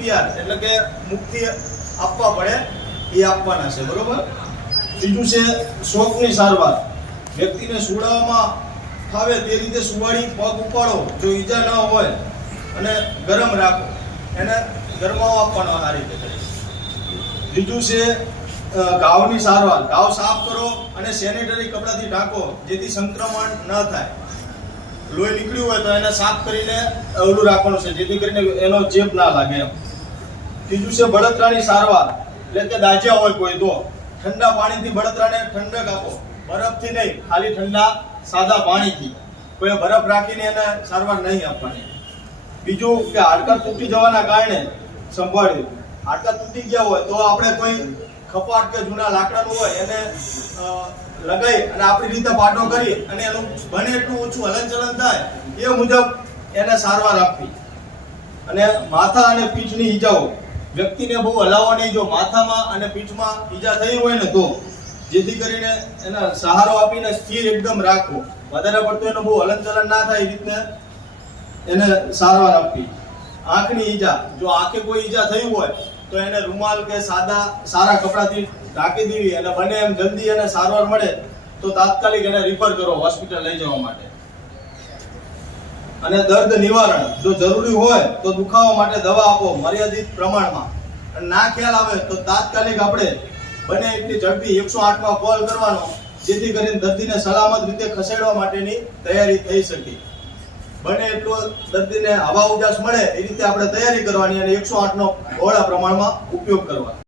અગિયાર એટલે કે મુક્તિ આપવા પડે, એ આપવાના છે, બરોબર? ત્રીજું છે શોકની સારવાર. વ્યક્તિને સુડાવવામાં ફાવે તે રીતે સુવાડી પગ ઉપાડો, જો ઈજા ન હોય, અને ગરમ રાખો. એને ગરમાવો આપવાનો આ રીતે બીજું છે. ઘાવની સારવાર. ઘાવ સાફ કરો અને સેનેટરી કપડાથી ઢાંકો, જેથી સંક્રમણ ન થાય. લોહી નીકળ્યું હોય તો એને સાફ કરીને ઓલું રાખવાનું છે, જેથી કરીને એનો ચેપ ના લાગે એમ. ત્રીજું છે બળતરાની સારવાર. એટલે કે દાજ્યા હોય કોઈ તો ઠંડા પાણીથી બળતરાને ઠંડક આપો. બરફથી નહીં, ખાલી ઠંડા, સાદા પાણીથી. કોઈ બરફ રાખીને એને સારવાર નહીં આપવાની. બીજું કે હાડકા તૂટી જવાના કારણે સંભાળ્યું. હાડકા તૂટી ગયા હોય તો આપણે કોઈ ખપાટ કે જૂના લાકડાનું હોય એને લગાઈ અને આપણી રીતે પાટો કરી અને એનું બને એટલું ઓછું હલનચલન થાય એ મુજબ એને સારવાર આપવી. અને માથા અને પીઠની ઈજાઓ. વ્યક્તિને બહુ હલાવવા નહીં જો માથામાં અને પીઠમાં ઈજા થઈ હોય ને તો, જેથી કરીને એના સહારો આપીને સ્થિર એકદમ રાખવો. વધારે પડતું એનું બહુ હલનચલન ના થાય એ રીતને એને સારવાર આપવી. આંખની ઈજા, જો આંખે કોઈ ઈજા થઈ હોય, તો એને રૂમાલ કે સાદા, સારા કપડાથી ઢાંકી દેવી અને બને એમ જલ્દી એને સારવાર મળે, તો તાત્કાલિક એને રિફર કરો હોસ્પિટલ લઈ જવા માટે. અને દર્દ નિવારણ જો જરૂરી હોય તો દુખાવા માટે દવા આપો મર્યાદિત પ્રમાણમાં. અને ના ખ્યાલ આવે તો તાત્કાલિક આપણે બને એટલી ઝડપી એકસો આઠમાં કોલ કરવાનો, જેથી કરીને દર્દીને સલામત રીતે ખસેડવા માટેની તૈયારી થઈ શકે. બને એટલો દર્દીને હવા ઉજાસ મળે એ રીતે આપણે તૈયારી કરવાની અને એકસો આઠનો બહોળા પ્રમાણમાં ઉપયોગ કરવાનો.